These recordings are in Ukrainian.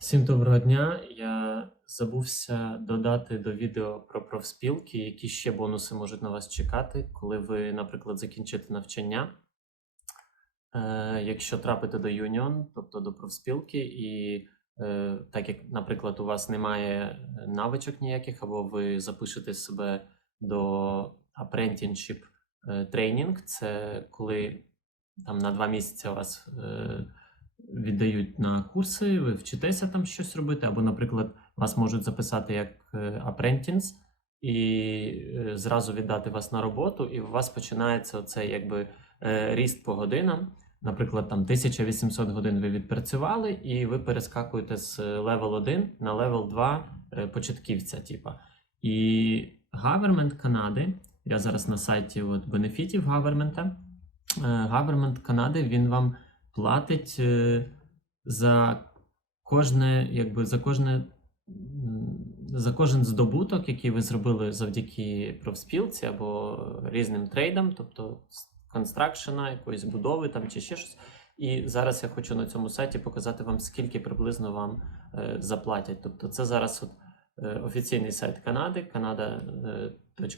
Всім доброго дня. Я забувся додати до відео про профспілки, які ще бонуси можуть на вас чекати, коли ви, наприклад, закінчите навчання. Е, якщо трапите до Юніон, тобто до профспілки, і е, так як, наприклад, у вас немає навичок ніяких, або ви запишете себе до apprenticeship е, training, це коли там на два місяці у вас е, віддають на курси, ви вчитеся там щось робити, або, наприклад, вас можуть записати як е, apprentice і е, зразу віддати вас на роботу, і у вас починається оцей якби е, ріст по годинам. Наприклад, там 1800 годин ви відпрацювали, і ви перескакуєте з левел 1 на левел 2 е, початківця. Типа. І Government Канади, я зараз на сайті от, бенефітів Government, Government Канади він вам платить е, за кожне, якби за кожне. За кожен здобуток, який ви зробили завдяки профспілці або різним трейдам, тобто констракшена, якоїсь будови там чи ще щось. І зараз я хочу на цьому сайті показати вам, скільки приблизно вам е, заплатять. Тобто, це зараз от, е, офіційний сайт Канади, canada.ca.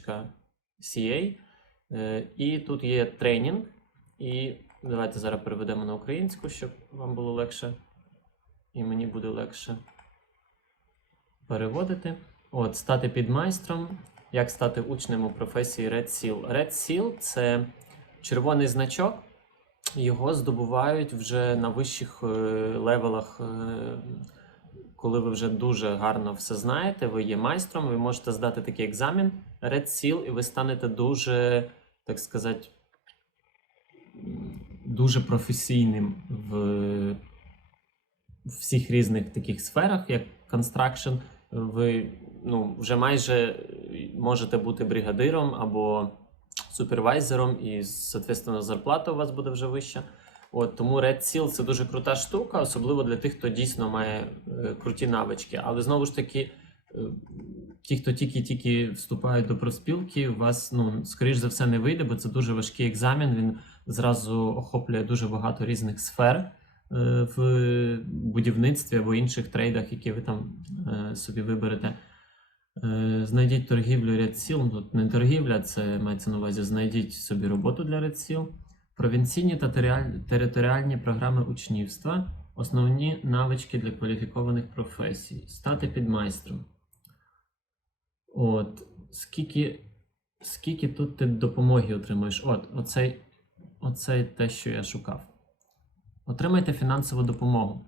Е, і тут є тренінг. І давайте зараз переведемо на українську, щоб вам було легше. І мені буде легше переводити. От, стати підмайстром. Як стати учнем у професії Red Seal? Red Seal це червоний значок. Його здобувають вже на вищих е, левелах, е, коли ви вже дуже гарно все знаєте, ви є майстром, ви можете здати такий екзамен Red Seal, і ви станете дуже, так сказати, дуже професійним в всіх різних таких сферах, як construction, ви ну, вже майже можете бути бригадиром або супервайзером, і, соответственно, зарплата у вас буде вже вища. От, тому Red Seal це дуже крута штука, особливо для тих, хто дійсно має е, круті навички. Але знову ж таки, е, ті, хто тільки-тільки вступають до профспілки, у вас, ну, скоріш за все, не вийде, бо це дуже важкий екзамен. Він зразу охоплює дуже багато різних сфер е, в будівництві або інших трейдах, які ви там е, собі виберете. Е, Знайдіть торгівлю Red Seal. Ну, Тут не торгівля, це мається на увазі. Знайдіть собі роботу для Red Seal. Провінційні та територіальні програми учнівства. Основні навички для кваліфікованих професій. Стати підмайстром. От, скільки, скільки тут ти допомоги отримуєш? От, оцей, оцей те, що я шукав. Отримайте фінансову допомогу.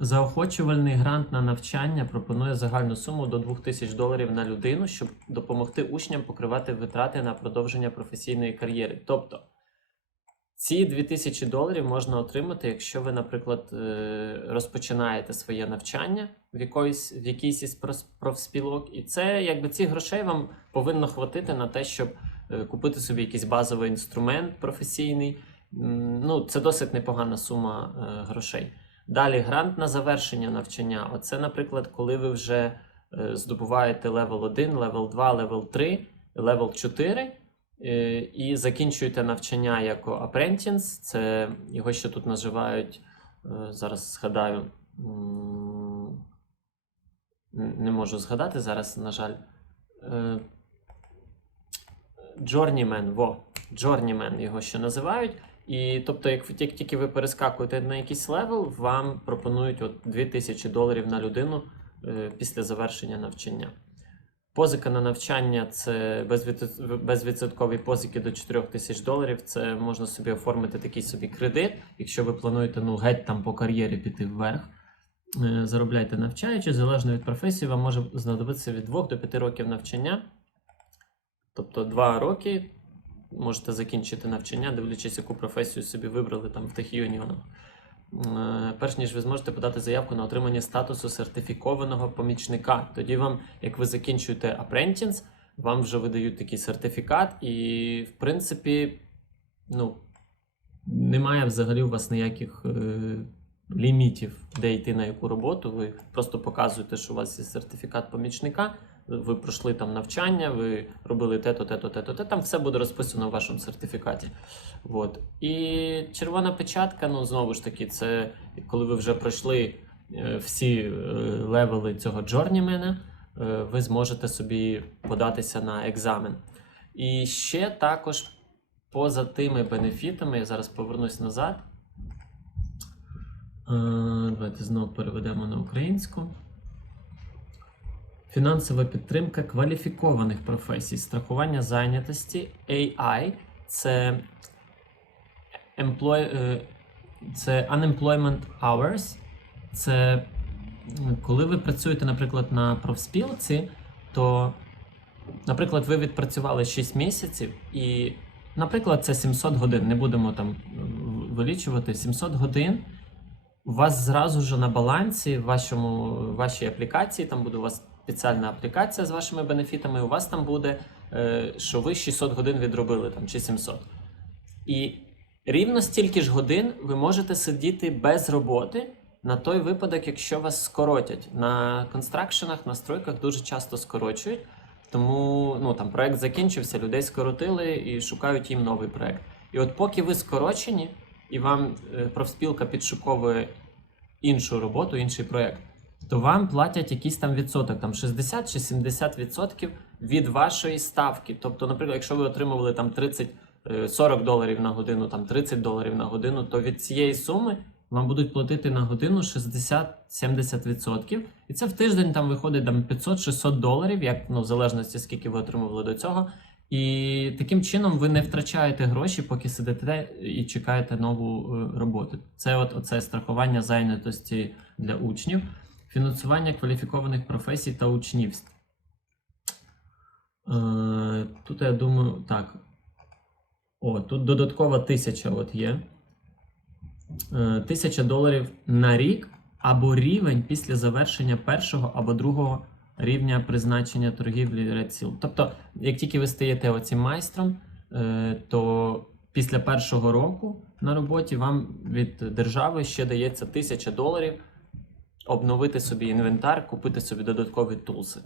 Заохочувальний грант на навчання пропонує загальну суму до 2000 доларів на людину, щоб допомогти учням покривати витрати на продовження професійної кар'єри. Тобто ці 2000 доларів можна отримати, якщо ви, наприклад, е, розпочинаєте своє навчання в якоїсь в якійсь із профспілок, і це якби ці грошей вам повинно хватити на те, щоб купити собі якийсь базовий інструмент професійний. Ну, це досить непогана сума е, грошей. Далі грант на завершення навчання. Оце, наприклад, коли ви вже е, здобуваєте левел 1, левел 2, левел 3, левел 4 е, і закінчуєте навчання як apprentice. Це його ще тут називають, е, зараз згадаю, не можу згадати зараз, на жаль. Journeyman, во, Journeyman його ще називають. І тобто, як тільки ви перескакуєте на якийсь левел, вам пропонують от 2000 доларів на людину е, після завершення навчання. Позика на навчання це безвідсоткові позики до 4000 доларів. Це можна собі оформити такий собі кредит, якщо ви плануєте ну, геть там по кар'єрі піти вверх. Е, Заробляйте навчаючи, залежно від професії, вам може знадобитися від 2 до 5 років навчання. Тобто 2 роки можете закінчити навчання, дивлячись, яку професію собі вибрали там в тих юніонах. Е, Перш ніж ви зможете подати заявку на отримання статусу сертифікованого помічника. Тоді вам, як ви закінчуєте apprentice, вам вже видають такий сертифікат, і, в принципі, ну, немає взагалі у вас ніяких е, лімітів, де йти на яку роботу. Ви просто показуєте, що у вас є сертифікат помічника. Ви пройшли там навчання, ви робили те-то, те-то, те-то, те. Там все буде розписано в вашому сертифікаті. От. І червона печатка, ну знову ж таки, це коли ви вже пройшли е, всі е, левели цього джорнімена, е, ви зможете собі податися на екзамен. І ще також поза тими бенефітами, я зараз повернусь назад. Давайте знову переведемо на українську. Фінансова підтримка кваліфікованих професій, страхування зайнятості, AI це, employ, е, це unemployment hours. Це коли ви працюєте, наприклад, на профспілці, то, наприклад, ви відпрацювали 6 місяців і, наприклад, це 700 годин. Не будемо там е, вилічувати 700 годин. У вас зразу ж на балансі в вашій аплікації, там буде у вас спеціальна аплікація з вашими бенефітами, у вас там буде, е, що ви 600 годин відробили там, чи 700. І рівно стільки ж годин ви можете сидіти без роботи на той випадок, якщо вас скоротять. На констракшенах, на стройках дуже часто скорочують. Тому ну, там, проект закінчився, людей скоротили і шукають їм новий проект. І от поки ви скорочені, і вам е, профспілка підшуковує іншу роботу, інший проект, то вам платять якийсь там відсоток, там 60 чи 70 відсотків від вашої ставки. Тобто, наприклад, якщо ви отримували там 30, е, 40 доларів на годину, там 30 доларів на годину, то від цієї суми вам будуть платити на годину 60-70 відсотків. І це в тиждень там виходить там 500-600 доларів, як ну, в залежності скільки ви отримували до цього. І таким чином ви не втрачаєте гроші, поки сидите і чекаєте нову е, роботу. Це от оце страхування зайнятості для учнів, фінансування кваліфікованих професій та учнівств. Е, тут я думаю, так. О, тут додаткова тисяча от є. Е, Тисяча доларів на рік або рівень після завершення першого або другого рівня призначення торгівлі Red. Тобто, як тільки ви стаєте оцим майстром, е, то після першого року на роботі вам від держави ще дається тисяча доларів обновити собі інвентар, купити собі додаткові тулси.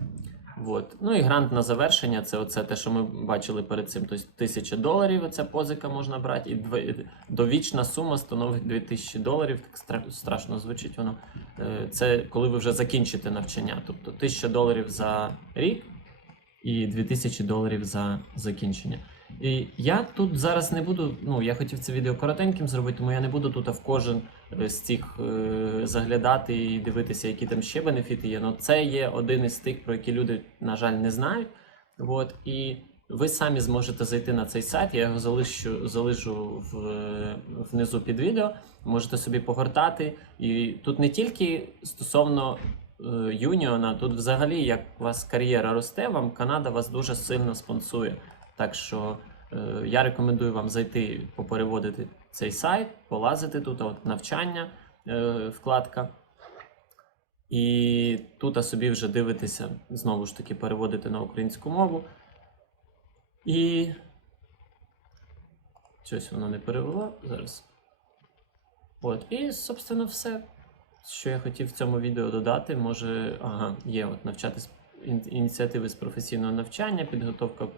От. Ну і грант на завершення це оце те, що ми бачили перед цим. Тобто тисяча доларів, оця позика можна брати, і дв- довічна сума становить 2000 доларів. Так страшно звучить воно. Е, Це коли ви вже закінчите навчання. Тобто 1000 доларів за рік і 2000 доларів за закінчення. І я тут зараз не буду. Ну я хотів це відео коротеньким зробити, тому я не буду тут в кожен е, з цих е, заглядати і дивитися, які там ще бенефіти є. Ну це є один із тих, про які люди, на жаль, не знають. От і ви самі зможете зайти на цей сайт. Я його залишу, залишу в, внизу під відео. Можете собі погортати. І тут не тільки стосовно е, юніона, тут взагалі, як у вас кар'єра росте, вам Канада вас дуже сильно спонсує. Так що е, я рекомендую вам зайти, попереводити цей сайт, полазити тут, от навчання, е, вкладка. І тут собі вже дивитися, знову ж таки, переводити на українську мову. І щось воно не перевело зараз. От, і, собственно, все, що я хотів в цьому відео додати. Може, ага, є от навчатись ініціативи з професійного навчання, підготовка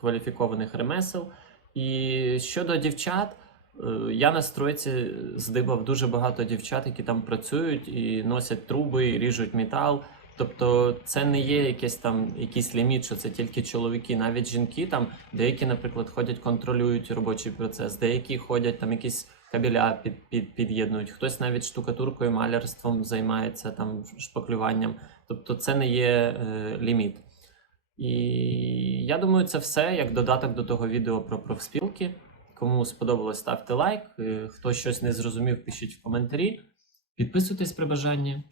кваліфікованих ремесел. І щодо дівчат, е, я на стройці здибав дуже багато дівчат, які там працюють і носять труби, і ріжуть метал. Тобто це не є якийсь там якийсь ліміт, що це тільки чоловіки, навіть жінки там, деякі, наприклад, ходять, контролюють робочий процес, деякі ходять там якісь кабеля під, під, під'єднують, хтось навіть штукатуркою, малярством займається там шпаклюванням. Тобто це не є е, ліміт. І я думаю, це все як додаток до того відео про профспілки. Кому сподобалось, ставте лайк. Е, Хто щось не зрозумів, пишіть в коментарі. Підписуйтесь при бажанні.